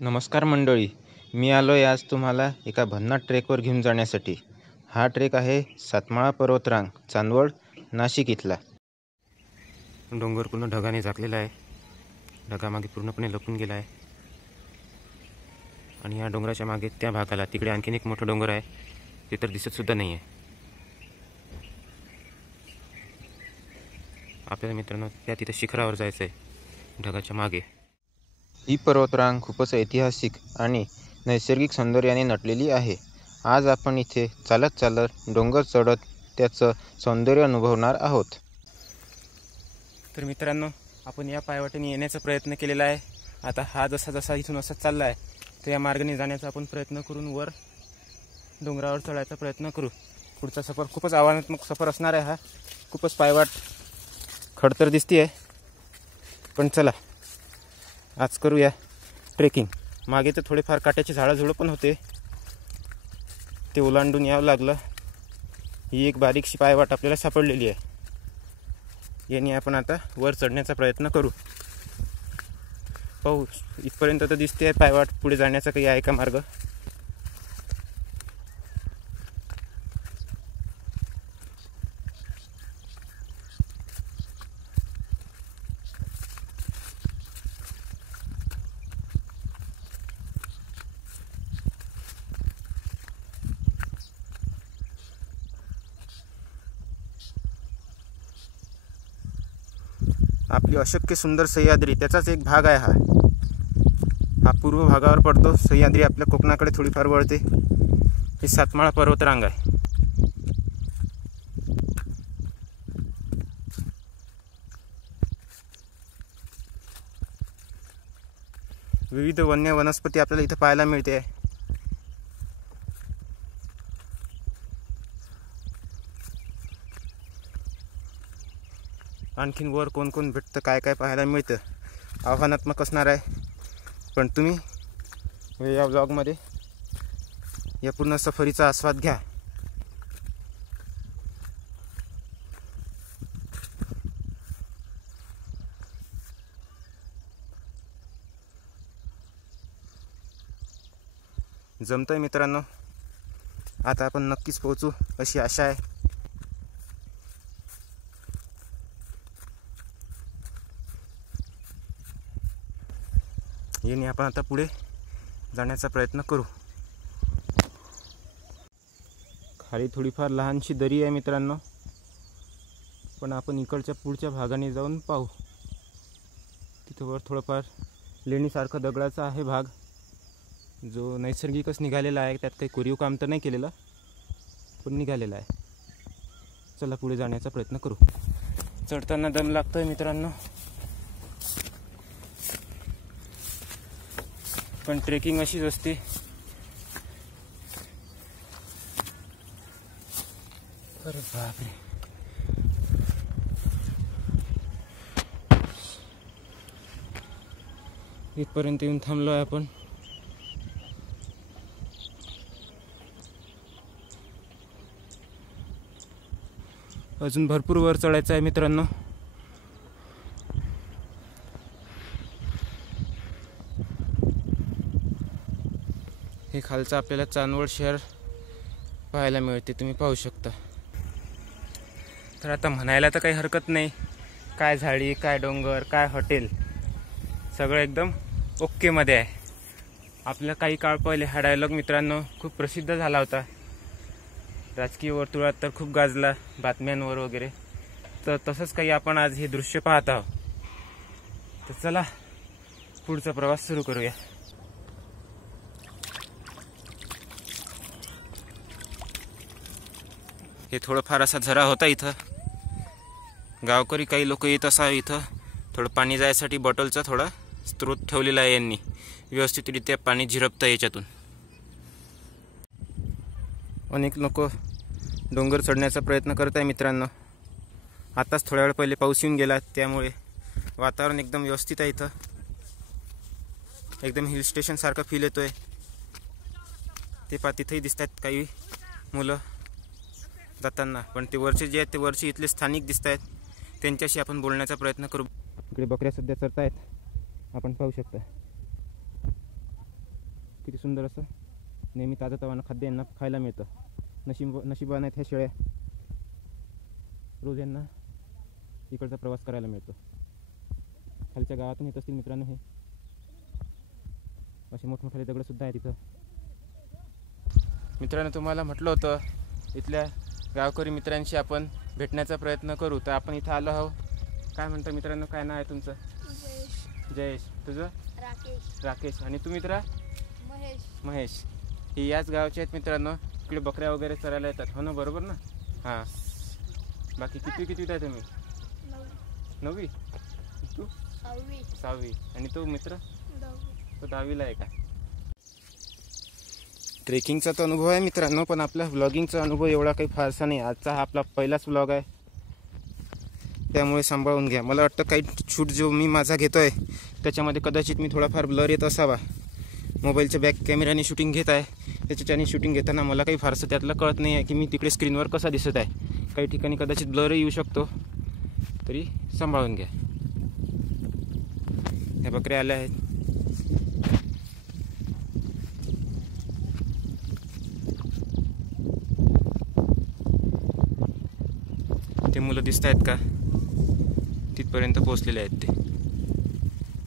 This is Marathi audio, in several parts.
नमस्कार मंडळी, मी आलो आहे आज तुम्हाला एका भन्नाट ट्रेकवर घेऊन जाण्यासाठी। हा ट्रेक आहे सातमाळा पर्वतरांग, चांदवड, नाशिक इथला। डोंगर पूर्ण ढगाने झाकलेला आहे, ढगामागे पूर्णपणे लपून गेला आहे आणि या डोंगराच्या मागे त्या भागाला तिकडे आणखीन एक मोठा डोंगर आहे, ते तर दिसत सुद्धा नाही आहे। आपल्या मित्रांनो त्या तिथे शिखरावर जायचं आहे, ढगाच्या मागे। ही पर्वतरांग खूपच ऐतिहासिक आणि नैसर्गिक सौंदर्याने नटलेली आहे। आज आपण इथे चालत चालत डोंगर चढत त्याचं सौंदर्य अनुभवणार आहोत। तर मित्रांनो, आपण या पायवाटेने येण्याचा प्रयत्न केलेला आहे। आता हा जसा जसा इथून असं चालला आहे तर या मार्गाने जाण्याचा आपण प्रयत्न करून वर डोंगरावर चढायचा प्रयत्न करू। पुढचा सफर खूपच आव्हानात्मक सफर असणार आहे। हा खूपच पायवाट खडतर दिसते आहे, पण चला आज करूया ट्रेकिंग। मागे तर थोडेफार काट्याची झाडाझुडं पण होते, ते ओलांडून यावं लागलं। ही एक बारीकशी पायवाट आपल्याला सापडलेली आहे, याने आपण आता वर चढण्याचा प्रयत्न करू। पाहू, इथपर्यंत तर दिसते आहे पायवाट, पुढे जाण्याचा काही आहे का मार्ग? आपली अशक्य सुंदर सह्याद्री त्याचाच एक भाग आहे हा। हा पूर्व भागावर पडतो, सह्याद्री आपल्या कोकणाकडे थोडीफार वळते। ही सातमाळा पर्वतरांग आहे। विविध वन्य वनस्पती आपल्याला इथे पाहायला मिळते। आणखीन वर कोण कोण भेटतं, काय काय पाहायला मिळतं, आव्हानात्मक असणार आहे। पण तुम्ही या व्लॉगमध्ये या पूर्ण सफरीचा आस्वाद घ्या। जमतंय मित्रांनो, आता आपण नक्कीच पोहोचू अशी आशा आहे। याने आपण आता पुढे जाण्याचा प्रयत्न करू। खाली थोडीफार लहानशी दरी आहे मित्रांनो, पण आपण इकडच्या पुढच्या भागाने जाऊन पाहू। तिथं वर थोडंफार लेणीसारखं दगडाचा आहे भाग, जो नैसर्गिकच निघालेला आहे। त्यात काही कोरीव काम तर नाही केलेलं, पण निघालेला आहे। चला पुढे जाण्याचा प्रयत्न करू। चढताना दम लागतोय मित्रांनो, पण ट्रेकिंग अशीच असते। अरे बापरे, इथपर्यंत येऊन थांबलो आहे आपण। अजून भरपूर वर चढायचं आहे मित्रांनो। हे खालचं आपल्याला चांदवड शहर पाहायला मिळते, तुम्ही पाहू शकता। तर आता म्हणायला तर काही हरकत नाही, काय झाडी, काय डोंगर, काय हॉटेल, सगळं एकदम ओके मध्ये आहे। आपल्या काही काळ पहिले हा डायलॉग मित्रांनो खूप प्रसिद्ध झाला होता, राजकीय वर्तुळात तर खूप गाजला, बातम्यांवर वगैरे। तर तसंच काही आपण आज हे दृश्य पाहत आहोत। तर चला पुढचा प्रवास सुरू करूया। हे थोडंफार असा झरा होता इथं, गावकरी काही लोक येत असावे। इथं थोडं पाणी जायसाठी बॉटलचा थोडा स्त्रोत ठेवलेला आहे यांनी, व्यवस्थितरित्या पाणी झिरपतं याच्यातून। अनेक लोक डोंगर चढण्याचा प्रयत्न करत आहे मित्रांनो। आताच थोड्या वेळ पहिले पाऊस येऊन गेला, त्यामुळे वातावरण एकदम व्यवस्थित आहे। इथं एकदम हिल स्टेशन सारखं फील येतोय। ते तिथेही दिसत आहेत काही मुलं जाताना, पण ते वरचे जे आहेत ते वरचे इथले स्थानिक दिसत आहेत, त्यांच्याशी आपण बोलण्याचा प्रयत्न करू। इकडे बकऱ्या सध्या चरत आहेत, आपण पाहू शकता। किती सुंदर असं नेहमी ताजंतवानं खाद्य यांना खायला मिळतं. नशिबाने आहेत ह्या शेळ्या, रोज यांना इकडचा प्रवास करायला मिळतो. खालच्या गावातून येत असतील मित्रांनो. हे असे मोठमोठाले दगडसुद्धा आहेत इथं. मित्रांनो, तुम्हाला म्हटलं होतं इथल्या गावकरी मित्रांशी आपण भेटण्याचा प्रयत्न करू, तर आपण इथं आलो आहोत. काय म्हणता मित्रांनो, काय नाव आहे तुमचं? जयेश. तुझं? राकेश. आणि तू मित्रा? महेश. ही याच गावचे आहेत मित्रांनो. इकडे बकऱ्या वगैरे चरायला येतात, हो ना? बरोबर ना? हां. बाकी किती आहे तुम्ही? 9वी. तू? 6वी. आणि तो मित्र? तो 10वीला आहे का? ट्रेकिंगचा तर अनुभव आहे मित्रांनो, पण आपला व्लॉगिंगचा अनुभव एवढा काही फारसा नाही. आजचा हा आपला पहिलाच व्लॉग आहे, त्यामुळे सांभाळून घ्या. मला वाटतं काही शूट जो मी माझा घेतो आहे त्याच्यामध्ये कदाचित मी थोडाफार ब्लर येत असावा. मोबाईलच्या बॅक कॅमेऱ्याने शूटिंग घेत आहे, त्याच्याने शूटिंग घेताना मला काही फारसं त्यातलं कळत नाही आहे की मी तिकडे स्क्रीनवर कसा दिसत आहे. काही ठिकाणी कदाचित ब्लर येऊ शकतो, तरी सांभाळून घ्या. ह्या बकऱ्या आल्या आहेत. ते मुलं दिसत आहेत का? तिथपर्यंत पोहोचलेले आहेत ते.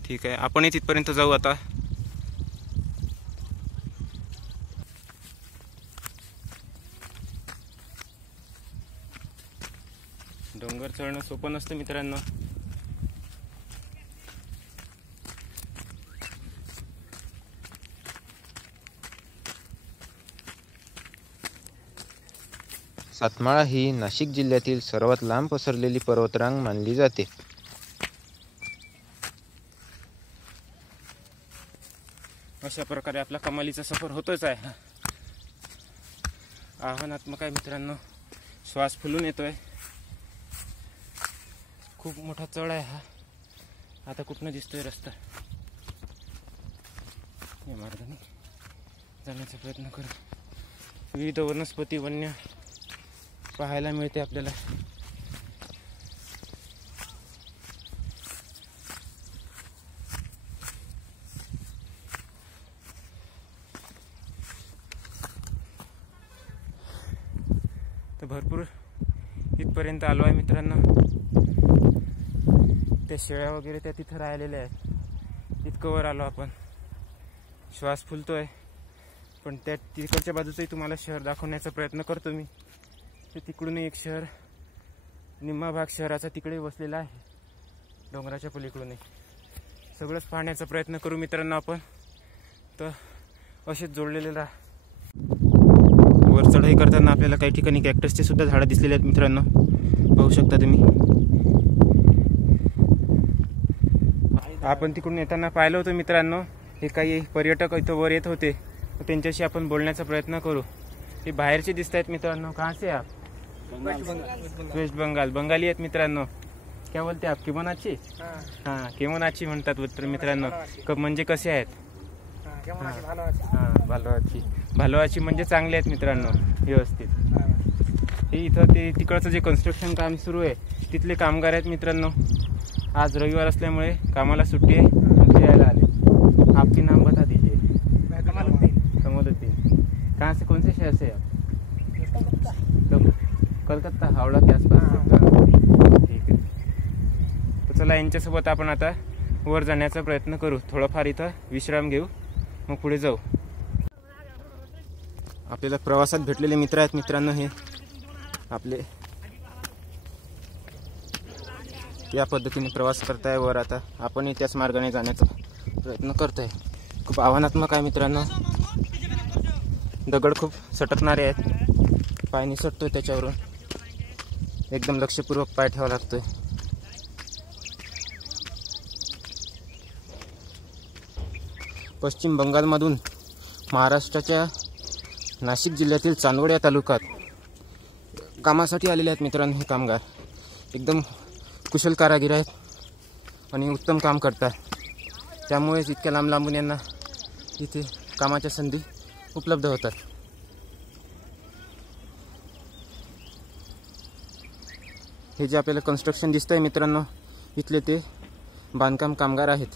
ठीक आहे, आपणही तिथपर्यंत जाऊ आता. डोंगर चढणं सोपं नसतं मित्रांनो. सातमाळा ही नाशिक जिल्ह्यातील सर्वात लांब पसरलेली पर्वतरांग मानली जाते. अशा प्रकारे आपला कमालीचा सफर होतोच आहे. आव्हानात्मक आहे मित्रांनो. श्वास फुलून येतोय. खूप मोठा चढ आहे हा. आता कुठनं दिसतोय रस्ता? या मार्गाने जाण्याचा प्रयत्न करू. विविध वनस्पती वन्य पाहायला मिळते आपल्याला. तर भरपूर इथपर्यंत आलो आहे मित्रांनो. त्या शेळ्या वगैरे त्या तिथं राहिलेल्या आहेत. इतकं वर आलो आपण. श्वास फुलतोय, पण त्या तिकडच्या बाजूचंही तुम्हाला शहर दाखवण्याचा प्रयत्न करतो मी. ते तिकडून एक शहर, निम्मा भाग शहराचा तिकडे वसलेला आहे, डोंगराच्या पलीकडून. सगळंच पाहण्याचा प्रयत्न करू मित्रांनो आपण. तर असेच जोडलेले राहा. वर चढाई करताना आपल्याला काही ठिकाणी कॅक्टसचे सुद्धा झाडं दिसलेले आहेत मित्रांनो, पाहू शकता तुम्ही. आपण तिकडून येताना पाहिलं होतं मित्रांनो, हे काही पर्यटक इथं वर येत होते. त्यांच्याशी आपण बोलण्याचा प्रयत्न करू. हे बाहेरचे दिसत आहेत मित्रांनो. कहाँ से आप? वेस्ट बंगाल. बंगाली आहेत मित्रांनो. क्या बोलते आप? केमन आची? हां, केमन आची म्हणतात मित्रांनो. म्हणजे कसे आहेत? हां, भालोआची म्हणजे चांगले आहेत मित्रांनो, व्यवस्थित. हे इथं ते तिकडचं जे कन्स्ट्रक्शन काम सुरू आहे तिथले कामगार आहेत मित्रांनो. आज रविवार असल्यामुळे कामाला सुट्टी आहे, फिरायला आले. आपके नाम बता दीजिए. कमलुद्दीन. कहाँ से, कौन से शहर से आप? कलकत्ता, हावड़ा के आसपास. ठीक आहे. तर चला, यांच्यासोबत आपण आता वर जाण्याचा प्रयत्न करू. थोडंफार इथं विश्राम घेऊ, मग पुढे जाऊ. आपल्याला प्रवासात भेटलेले मित्र आहेत मित्रांनो. हे आपले या पद्धतीने प्रवास करताय वर. आता आपणही त्याच मार्गाने जाण्याचा प्रयत्न करतोय. खूप आव्हानात्मक आहे मित्रांनो. दगड खूप सटकणारे आहेत. पाय निसटतोय त्याच्यावरून. एकदम लक्षपूर्वक पाय ठेवावा लागतोय. पश्चिम बंगालमधून महाराष्ट्राच्या नाशिक जिल्ह्यातील चांदवड या तालुक्यात कामासाठी आलेले आहेत मित्रांनो. हे कामगार एकदम कुशल कारागीर आहेत आणि उत्तम काम करतात. त्यामुळेच इतक्या लांब लांबून यांना इथे कामाच्या संधी उपलब्ध होतात. हे जे आपल्याला कन्स्ट्रक्शन दिसतंय मित्रांनो, इथले ते बांधकाम कामगार आहेत.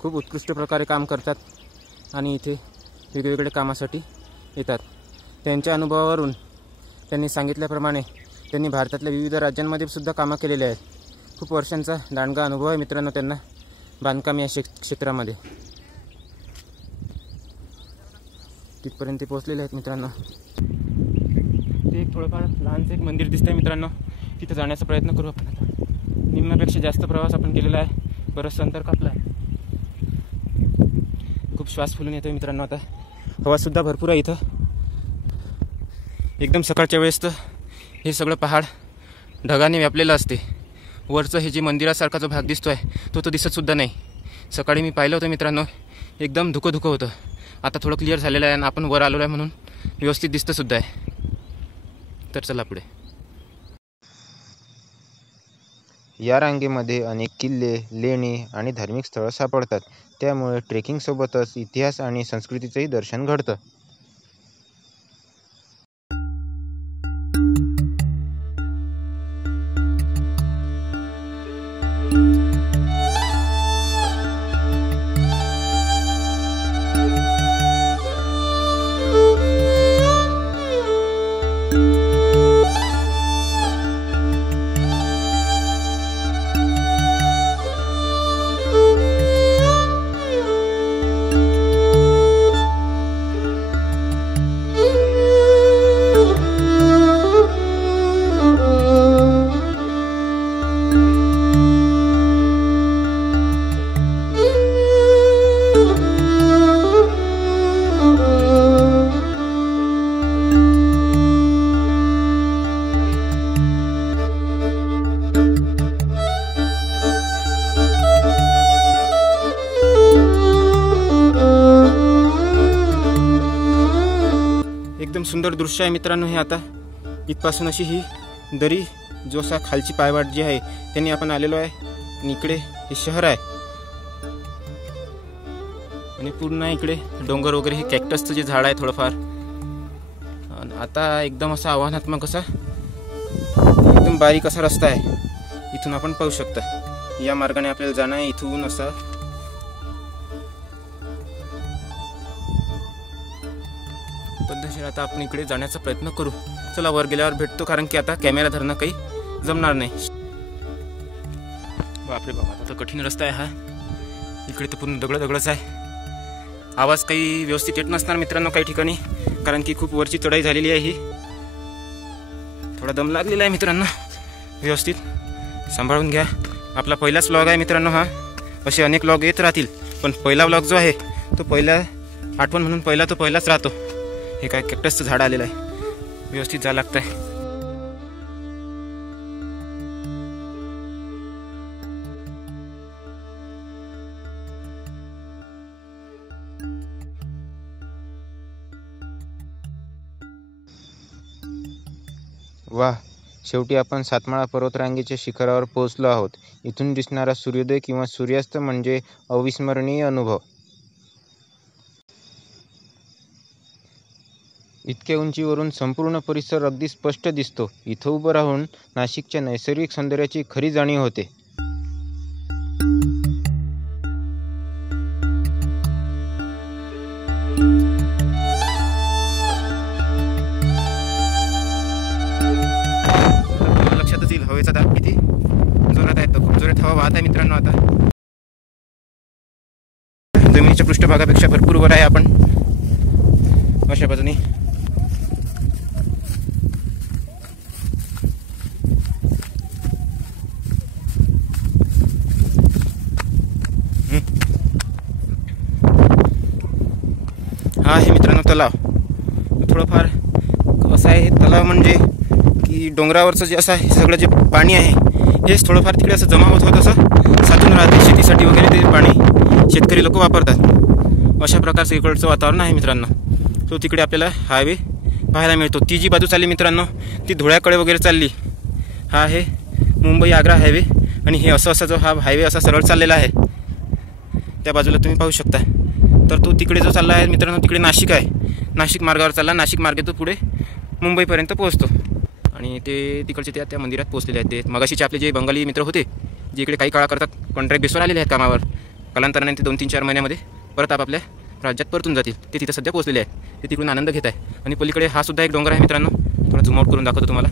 खूप उत्कृष्ट प्रकारे काम करतात आणि इथे वेगवेगळ्या कामासाठी येतात. त्यांच्या अनुभवावरून त्यांनी सांगितल्याप्रमाणे त्यांनी भारतातल्या विविध राज्यांमध्ये सुद्धा कामं केलेली आहेत. खूप वर्षांचा दांडगा अनुभव आहे मित्रांनो त्यांना बांधकाम या क्षेत्रामध्ये. तिथपर्यंत ते पोहोचलेले आहेत मित्रांनो. ते एक थोडंफार लहानचं एक मंदिर दिसतंय मित्रांनो. तिथं जाण्याचा प्रयत्न करू आपण आता. निम्म्यापेक्षा जास्त प्रवास आपण केलेला आहे. बरंच अंतर कापलं आहे. खूप श्वास फुलून येतोय मित्रांनो. आता हवासुद्धा भरपूर आहे इथं. एकदम सकाळच्या वेळेस तर हे सगळं पहाड ढगाने व्यापलेलं असते. वरचं हे जे मंदिरासारखा जो भाग दिसतोय तो दिसतसुद्धा नाही. सकाळी मी पाहिलं होतं मित्रांनो, एकदम धुकं होतं. आता थोडं क्लिअर झालेलं आहे आणि आपण वर आलो आहे म्हणून व्यवस्थित दिसतंसुद्धा आहे. तर चला पुढे. या रांगेमध्ये अनेक किल्ले, लेणी आणि धार्मिक स्थळं सापडतात. त्यामुळे ट्रेकिंगसोबतच इतिहास आणि संस्कृतीचंही दर्शन घडतं. एकदम सुंदर दृश्य आहे मित्रांनो हे. आता इथपासून अशी ही दरी जो असा खालची पायवाट जी आहे त्यांनी आपण आलेलो आहे. आणि इकडे हे शहर आहे आणि पूर्ण इकडे डोंगर वगैरे. हे कॅक्टसचं जे झाड आहे थोडंफार. आता एकदम असा आव्हानात्मक असा एकदम बारीक असा रस्ता आहे. इथून आपण पाहू शकता. या मार्गाने आपल्याला जाणं आहे. इथून असा पद्धतशीर आता आपण इकडे जाण्याचा प्रयत्न करू. चला वर गेल्यावर भेटतो, कारण की आता कॅमेरा धरणं काही जमणार नाही. बापरे बाबा, आता कठीण रस्ता आहे हा. इकडे तर पूर्ण दगडच आहे. आवाज काही व्यवस्थित येत नसणार मित्रांनो काही ठिकाणी, कारण की खूप वरची चढाई झालेली आहे ही. थोडा दम लागलेला आहे मित्रांनो. व्यवस्थित सांभाळून घ्या. आपला पहिलाच व्लॉग आहे मित्रांनो हा. असे अनेक व्लॉग येत राहतील, पण पहिला व्लॉग जो आहे तो पहिला आठवण म्हणून पहिलाच राहतो. हे काय कॅक्टसचं झाड आलेलं आहे. व्यवस्थित जा लागत आहे. वाह, शेवटी आपण सातमाळा पर्वतरांगेच्या शिखरावर पोहोचलो आहोत. इथून दिसणारा सूर्योदय किंवा सूर्यास्त म्हणजे अविस्मरणीय अनुभव. इतक्या उंचीवरून संपूर्ण परिसर अगदी स्पष्ट दिसतो. इथं उभं राहून नाशिकच्या नैसर्गिक सौंदर्याची खरी जाणीव होते. लक्षातच येईल हवेचा दाब किती जोरात आहे. तो खूप जोरात हवा वाहत आहे मित्रांनो. आता जमिनीच्या पृष्ठभागापेक्षा भरपूर वर आहे आपण. अशा बाजूने हा आहे मित्रांनो तलाव. थोडंफार असं आहे तलाव म्हणजे की डोंगरावरचं जे असं आहे सगळं जे पाणी आहे हेच थोडंफार तिकडे असं जमा होत असं साचून राहते. शेतीसाठी वगैरे ते पाणी शेतकरी लोक वापरतात. अशा प्रकारचं इकडचं वातावरण आहे मित्रांनो. तो तिकडे आपल्याला हायवे पाहायला मिळतो. ती जी बाजू चालली मित्रांनो ती धुळ्याकडे वगैरे चालली. हा आहे मुंबई आग्रा हायवे. आणि हे असा जो हा हायवे असा सरळ चाललेला आहे त्या बाजूला तुम्ही पाहू शकता. तर तो तिकडे जो चालला आहे मित्रांनो तिकडे नाशिक आहे. नाशिक मार्गावर चालला. नाशिक मार्गे तो पुढे मुंबईपर्यंत पोहोचतो. आणि ते तिकडचे त्या मंदिरात पोहोचलेले आहेत. ते मगाशीचे आपले जे बंगाली मित्र होते जे इकडे काही काळा करतात कॉन्ट्रॅक्ट बेसवर आलेले आहेत कामावर. कालांतराने ते 2-3-4 महिन्यामध्ये परत आपापल्या राज्यात परतून जातील ते तिथं सध्या पोहोचलेले आहे. ते तिकडून आनंद घेत आहे. आणि पलीकडे हा सुद्धा एक डोंगर आहे मित्रांनो. थोडा झूम आउट करून दाखवतो तुम्हाला.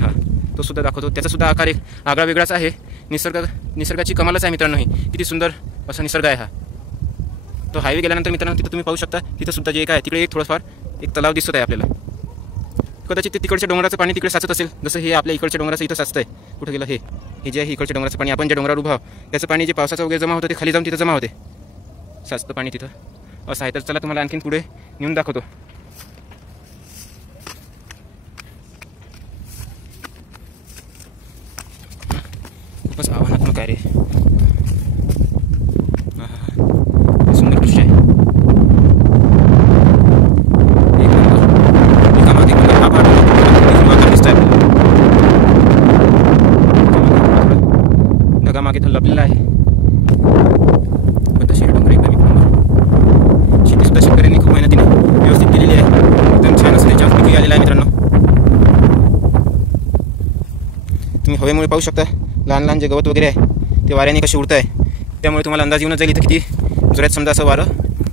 हां, तो सुद्धा दाखवतो. त्याचा सुद्धा आकार एक आगळा वेगळाच आहे. निसर्गाची कमालच आहे मित्रांनो. ही किती सुंदर असा निसर्ग आहे हा. तो हायवे गेल्यानंतर मित्रांनो तिथं तुम्ही पाहू शकता, तिथं सुद्धा जे एक आहे तिकडे एक थोडंफार एक तलाव दिसत आहे आपल्याला. कदाचित ते तिकडच्या डोंगराचं पाणी तिकडे साचत असेल, जसं हे आपल्या इकडच्या डोंगराचं इथं साचतं आहे. कुठं गेलं हे जे आहे इकडच्या डोंगराचं पाणी, आपण ज्या डोंगरावर उभा आहोत त्याचं पाणी जे पावसाचं वगैरे जमा होतं ते खाली जाऊन तिथं जमा होते, साचतं पाणी तिथं असं आहे. तर चला तुम्हाला आणखीन पुढे नेऊन दाखवतो. खूपच आव्हानात्मक आहे रे. सुंदर दृश्य आहे. मागे तो लपलेला आहे. पण तशी डोंगर एकदम शेती सुद्धा शेतकऱ्यांनी खूप मेहनतीने व्यवस्थित केलेली आहे. एकदम छान असं त्याच्यावर पिकही आलेला आहे मित्रांनो. तुम्ही हवेमुळे पाहू शकता लहान लहान जे गवत वगैरे आहे ते वाऱ्याने कसे उडत आहे. त्यामुळे तुम्हाला अंदाज येऊन जाईल इथं किती जोरात समजा असं वारं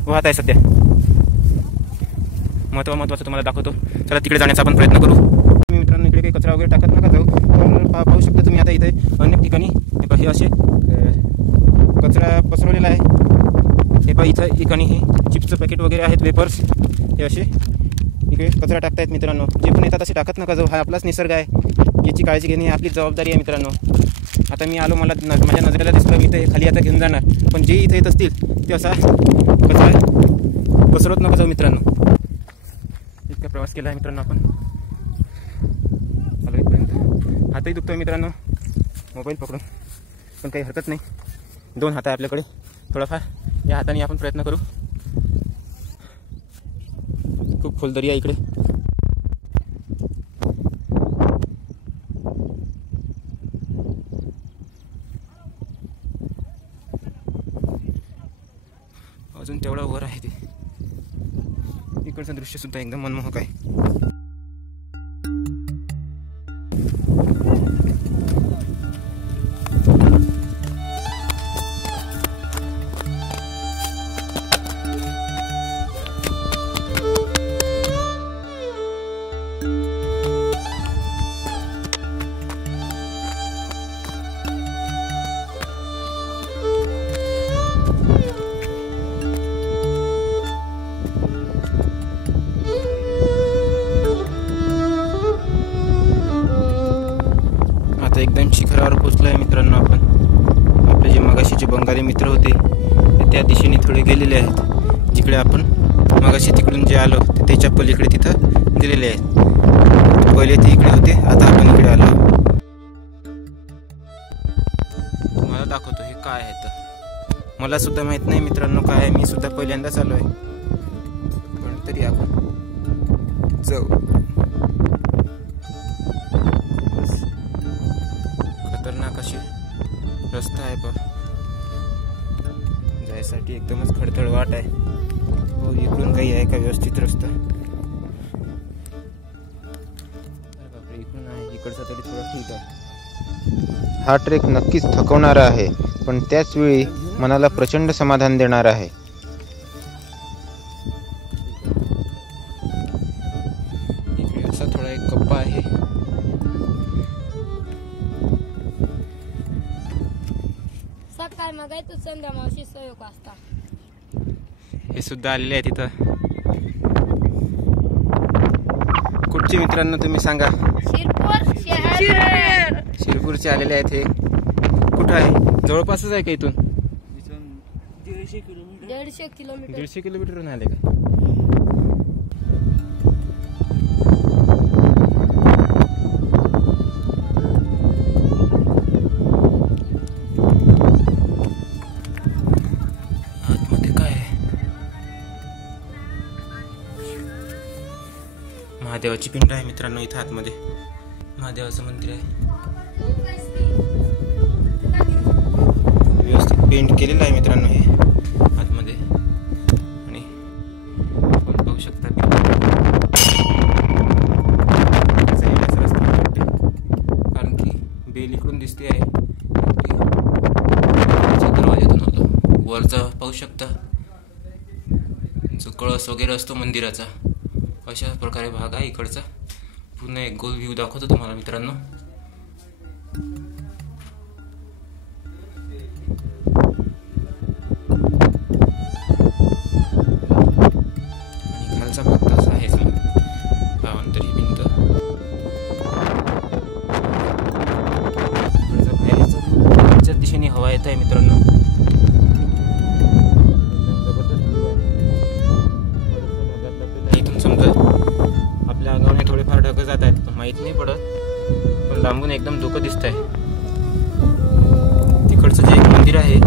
वाहत आहे सध्या. महत्त्वाचं तुम्हाला दाखवतो. चला तिकडे जाण्याचा आपण प्रयत्न करू. तुम्ही मित्रांनो इकडे काही कचरा वगैरे टाकत नका जाऊ. तर पाहू शकता तुम्ही आता इथे अनेक ठिकाणी हे असे कचरा पसरवलेला आहे. हे पहा इथं ठिकाणी हे चिप्सचं पॅकेट वगैरे आहेत, वेपर्स, हे असे इकडे कचरा टाकतायत मित्रांनो. जे पण येतात असे टाकत नका जाऊ. हा आपलाच निसर्ग आहे, याची काळजी घेणे ही आपली जबाबदारी आहे मित्रांनो. आता मी आलो, माझ्या नजरेला दिसलं, मी ते खाली आता घेऊन जाणार. पण जे इथे येत असतील ते असा कचरा पसरवत नका जाऊ मित्रांनो. इतका प्रवास केला आहे मित्रांनो आपण. आलो इथपर्यंत. हातही दुखतोय मित्रांनो मोबाईल पकडून, पण काही हरकत नाही. 2 हात आहे आपल्याकडे. थोडाफार या हाताने आपण प्रयत्न करू. खूप खोल दरी आहे इकडे. अजून तेवढा वर आहे ते. इकडचं दृश्य सुद्धा एकदम मनमोहक आहे. एकदम शिखरावर पोचलो आहे मित्रांनो आपण. आपले जे मगाशी जे बंगाली मित्र होते ते त्या दिशेने थोडे गेलेले आहेत. जिकडे आपण मगाशी तिकडून जे आलो ते त्याच्या पलीकडे तिथं गेलेले आहेत. पहिले ते इकडे होते, आता आपण इकडे आलो. तुम्हाला दाखवतो हे काय आहे. तर मला सुद्धा माहित नाही मित्रांनो काय आहे. मी सुद्धा पहिल्यांदाच आलो आहे, पण तरी आपण जाऊ. रस्ता आहे पहा जायसाठी, एकदमच खडखड वाट आहे. हो, इकडून काही आहे का व्यवस्थित रस्ता? बापरे, इकडून आहे. इकडचा तरी थोडा ठीक आहे. हा ट्रेक नक्कीच थकवणारा आहे, पण त्याच वेळी मनाला प्रचंड समाधान देणार आहे. इकडे असा थोडा एक कप्पा आहे. हे सुद्धा आलेले आहे तिथं. कुठचे मित्रांनो तुम्ही सांगा? शिरपूरचे आलेले आहेत. हे कुठं आहे? जवळपासच आहे का इथून? 150 किलोमीटरहून आले का? महादेवाची पिंड आहे मित्रांनो इथं आतमध्ये. महादेवाचं मंदिर आहे. व्यवस्थित पेंट केलेलं आहे मित्रांनो हे आतमध्ये. आणि आपण पाहू शकता कारण की बेल इकडून दिसते आहे. दरवाज्यातून होतो. वरचा पाहू शकता कळस वगैरे असतो मंदिराचा, अशा प्रकारे भाग आहे इकडचा. पुन्हा एक गोल व्ह्यू दाखवतो तुम्हाला मित्रांनो. आणि खालचा भाग तसा आहेच मग पावंतरी भिंत. इकडचा बाहेरच्या दिशेने हवा येत आहे मित्रांनो. इथून समजा आपल्या अंगाने थोडेफार ढग जात आहेत, माहीत नाही पडत, पण लांबून एकदम धुकं दिसत आहे. तिकडचं जे एक मंदिर आहे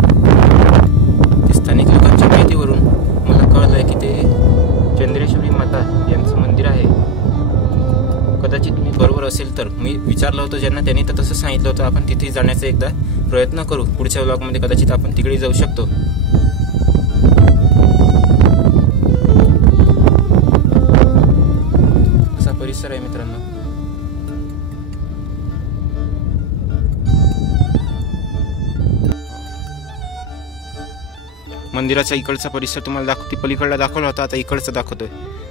ते स्थानिक लोकांच्या माहितीवरून मला कळलं आहे की ते चंद्रेश्वरी माता यांचं मंदिर आहे. कदाचित मी बरोबर असेल तर. मी विचारलं होतं ज्यांना, त्यांनी तर तसं सांगितलं होतं. आपण तिथे जाण्याचा एकदा प्रयत्न करू. पुढच्या व्लॉगमध्ये कदाचित आपण तिकडे जाऊ शकतो. असा परिसर आहे मित्रांनो. मंदिराचा इकडचा परिसर तुम्हाला पलीकडला दाखवला होता, आता इकडचा दाखवतोय.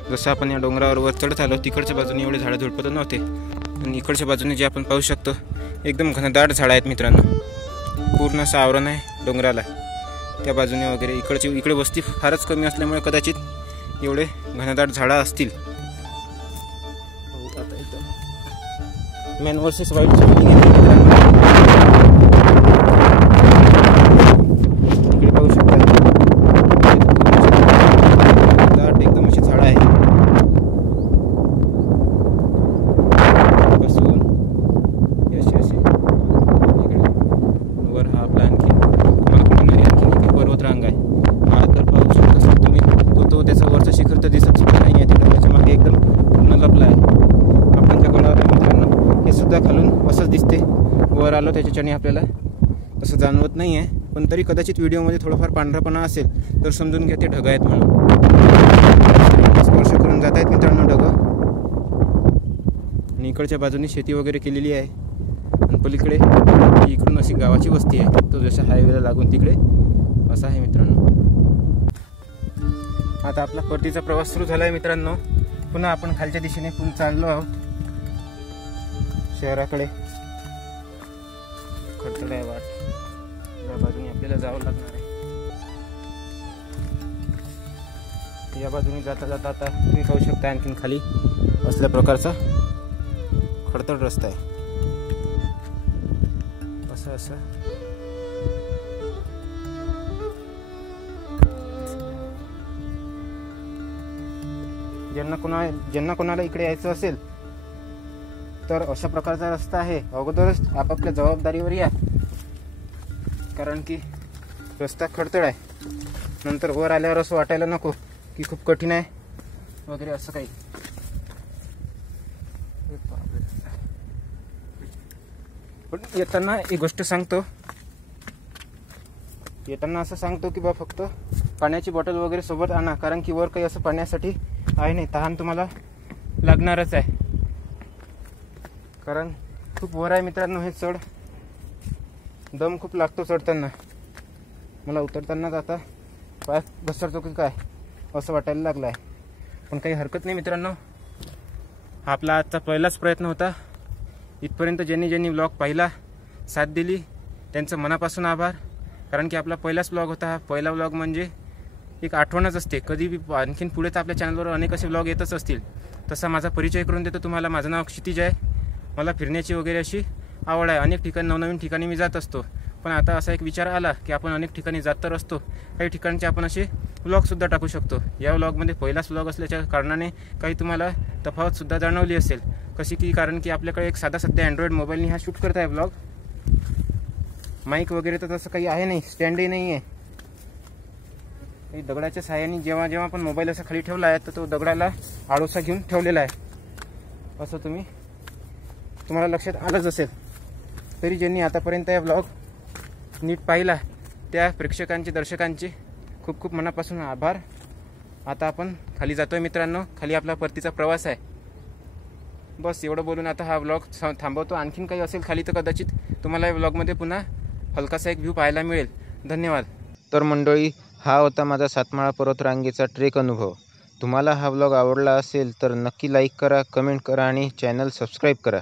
जसं आपण या डोंगरावर वर चढत आलो, तिकडच्या बाजूने एवढे झाडं झुडपं नव्हते, आणि इकडच्या बाजूने जे आपण पाहू शकतो एकदम घनदाट झाडं आहेत मित्रांनो. पूर्ण असं आवरण आहे डोंगराला त्या बाजूने वगैरे. इकडे वस्ती फारच कमी असल्यामुळे कदाचित एवढे घनदाट झाडं असतील. आता इथं मॅन वर्सेस वाईल्डची फिलिंग येते इकडे पाहू शकता. दाट एकदम अशी झाडं आहे. बसून अशी इकडे वर हा आपला आणखी मला कुठे आणखी पर्वत रांग आहे. हा तर पाहू शकता तुम्ही, तो त्याचं वरचं शिखर तर दिसत सुद्धा नाही आहे. तिकडे त्याच्या मागे एकदम पूर्ण लपला आहे. आपण त्या गडावर मित्रांनो हे सुद्धा खालून असंच दिसते. वर आलो त्याच्याने आपल्याला तसं जाणवत नाही आहे, पण तरी कदाचित व्हिडिओमध्ये थोडाफार पांढरापणा असेल तर समजून घ्या ते ढग आहेत म्हणून. स्पर्श करून जात आहेत मित्रांनो ढग. आणि इकडच्या बाजूने शेती वगैरे केलेली आहे. आणि पलीकडे इकडून अशी गावाची वस्ती आहे, तो जशा हायवेला लागून तिकडे असा आहे मित्रांनो. आता आपला परतीचा प्रवास सुरू झाला आहे मित्रांनो. पुन्हा आपण खालच्या दिशेने पुन्हा चाललो आहोत शहराकडे. खडतर आहे वाट, या बाजूने आपल्याला जावं लागणार आहे. या बाजूने जाता जाता आता तुम्ही पाहू शकता आणखीन खाली असल्या प्रकारचा खडतर रस्ता आहे. असं ज्यांना कोणाला इकडे यायचं असेल तर अशा प्रकारचा रस्ता आहे. अगोदरच आपापल्या जबाबदारीवर या, कारण की रस्ता खडतर आहे. नंतर वर आल्यावर असं वाटायला नको की खूप कठीण आहे वगैरे असं काही. पण येताना एक गोष्ट सांगतो, येताना असं सांगतो की बा फक्त पाण्याची बॉटल वगैरे सोबत आणा, कारण की वर काही असं पाण्यासाठी आहे नाही. तहान तुम्हाला लागणारच आहे, कारण खूप वर आहे मित्रांनो हे चढ. दम खूप लागतो चढताना. मला उतरतानाच आता पाय घसरतो की काय असं वाटायला लागलं आहे. पण काही हरकत नाही मित्रांनो, हा आपला आजचा पहिलाच प्रयत्न होता. इथपर्यंत ज्यांनी व्लॉग पाहिला, साथ दिली, त्यांचं मनापासून आभार. कारण की आपला पहिलाच व्लॉग होता. हा पहिला व्लॉग म्हणजे एक आठवणच असते. कधी बी आणखीन पुढे तर आपल्या चॅनलवर अनेक असे व्लॉग येतच असतील. तसा माझा परिचय करून देतो तुम्हाला. माझं नाव क्षितिज आहे. मला फिरण्याची वगैरे अशी आवड आहे. अनेक ठिकाणी नवनवीन ठिकाणी मी जात असतो. पण आता असा एक विचार आला की आपण अनेक ठिकाणी जात तर असतो, काही ठिकाणचे आपण असे व्लॉगसुद्धा टाकू शकतो. या व्लॉगमध्ये पहिलाच व्लॉग असल्याच्या कारणाने काही तुम्हाला तफावतसुद्धा जाणवली असेल. कशी की, कारण की आपल्याकडे एक साधा सध्या अँड्रॉइड मोबाईलने हा शूट करत आहे व्लॉग. माईक वगैरे तर तसं काही आहे नाही, स्टँडही नाही आहे. दगडाच्या साहाय्याने जेव्हा आपण मोबाईल असा खाली ठेवला आहे तर तो दगडाला आडोसा घेऊन ठेवलेला आहे, असं तुम्हाला लक्षात आलंच असेल. तरी ज्यांनी आतापर्यंत हा व्लॉग नीट पाहिला त्या प्रेक्षकांचे, दर्शकांचे खूप खूप मनापासून आभार. आता आपण खाली जातोय मित्रांनो. खाली आपला परतीचा प्रवास आहे. बस एवढं बोलून आता हा व्लॉग थांबवतो. आणखीन काही असेल खाली तर कदाचित तुम्हाला या व्लॉगमध्ये पुन्हा हलकासा एक व्ह्यू पाहायला मिळेल. धन्यवाद. तर मंडळी, हा होता माझा सातमाळा पर्वतरांगेचा ट्रेक अनुभव. तुम्हाला हा व्लॉग आवडला असेल तर नक्की लाईक करा, कमेंट करा आणि चॅनल सबस्क्राईब करा.